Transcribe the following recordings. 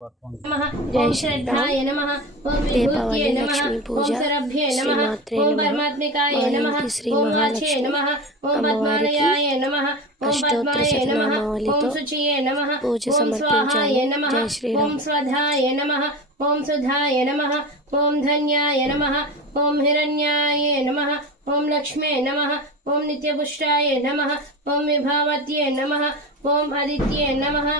जय श्रद्धाय नमः ओम विभूत्ये नमः ओम सरभ्ये नमः ओम परमात्मिकाय नमः ओम वाचे नमः ओम पद्मालयाय नमः ओम पद्माय नमः ओम शुचिये नमः ओम स्वाहाय नमः ओम स्वधाय नमः ओम सुधाय नमः ओम धन्याय नमः ओम हिरण्याय नमः ओम लक्ष्मे नमः ओम नित्यपुष्टाय नमः ओम विभावत्ये नमः ओम आदित्ये नमः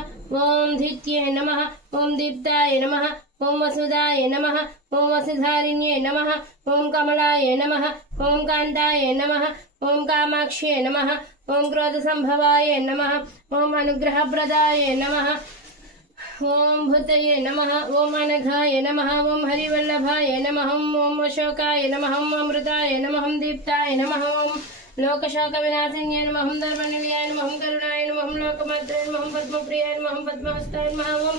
ओम धित्ये नमः ओम दीप्ताय नमः ओम वसुदाय नमः ओम वसुधारिण्ये नमः ओम कमलाय नमः ओम कांताय नमः ओम कामाक्ष्ये नमः ओम क्रोधसंभवाय नमः ओम अनुग्रहप्रदाय नमः ओम भूतये नमः ओम अनघाय नमः ओम हरिवल्लभाय नमः ओम अशोकाय नमः ओम अमृताय नमः ओम दीप्ताय नमः ओम लोकशोकविनाशिन्ये नमः ओम धर्मनिलयाय नमः ओम करुणाय नमः ओम लोकमात्राय नमः ओम पद्मप्रियाय नमः ओम पद्महस्ताय नमः ओम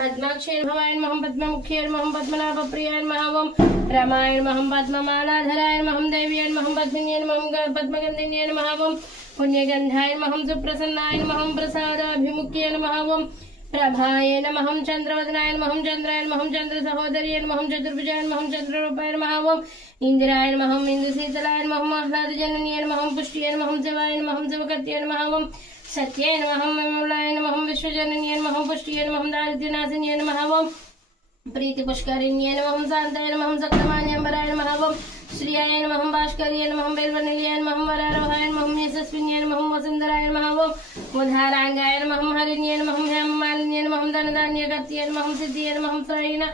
पद्माक्षय भवाय नमः ओम पद्ममुख्याय नमः ओम पद्मनाभप्रियाय नमः ओम रमाय नमः ओम पद्ममालाधराय नमः ओम देव्याय नमः ओम पद्मिन्याय नमः ओम पद्मगन्धिन्याय नमः ओम पुण्यगन्धाय नमः ओम सुप्रसन्नाय नमः ओम प्रसादाभिमुख्याय नमः ओम प्रभाय नमः ओम चंद्रवदनाय नमः ओम चंद्राय नमः ओम चंद्र सहोदर्याय नमः ओम चतुर्भुजाय नमः ओम चंद्ररूपाय नमः ओम इंद्राय नमः ओम इंदुशीतलाय नमः ओम आह्लादजनन्याय नमः ओम पुष्ट्याय नमः ओम शिवाय नमः ओम शिवकर्त्याय नमः ओम सत्याय नमः ओम विमलाय नमः ओम विश्वजनन्याय नमः ओम पुष्ट्याय नमः ओम दारिद्र्यनाशिन्याय नमः ओम प्रीतिपुष्करिण्याय नमः ओम शान्ताय नमः ओम सक्लमान्यम्बराय नमः ओम श्रियाय नमः ओम भास्कर्याय नमः ओम बेल्वनिलयाय नमः ओम वरारोहाय नमः ओम यशस्विन्याय नमः ओम वसुन्धराय नमः ओम उदारांगाय नमः ओम हरिण्याय नमः ओम हेममालिन्याय नमः ओम धनधान्यकर्त्याय नमः ओम सिद्धिये नमः ओम सायिन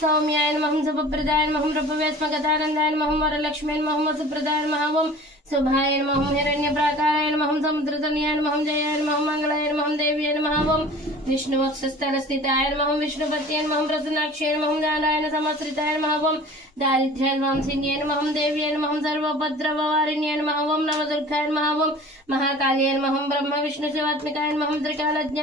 सौम्याय नमः ओम शुभप्रदाय नमः ओम रूपवेस्मगतानन्दाय नमः ओम वरलक्ष्म्यै नमः ओम वसुप्रदाय नमः ओम शुभाय नमः ओम हिरण्यप्राकाराय नमः ओम समुद्रतनयाय नमः ओम जयाय नमः ओम मंगलाय नमः ओम देव्याय नमः ओम विष्णुवक्षस्थलस्थिताय नमः ओम विष्णुपत्ये नमः ओम प्रसन्नाक्षये नमः ओम नारायण समाश्रिताय नमः ओम दारिद्र्याय नमः ओम सिन्ये नमः ओम देव्याय नमः ओम सर्वोपद्रववारिण्ये नमः ओम नवदुर्गाय नमः ओम महाकाल्ये नमः ओम ब्रह्म विष्णु शिवात्मिकाय नमः ओम त्रिकालज्ञ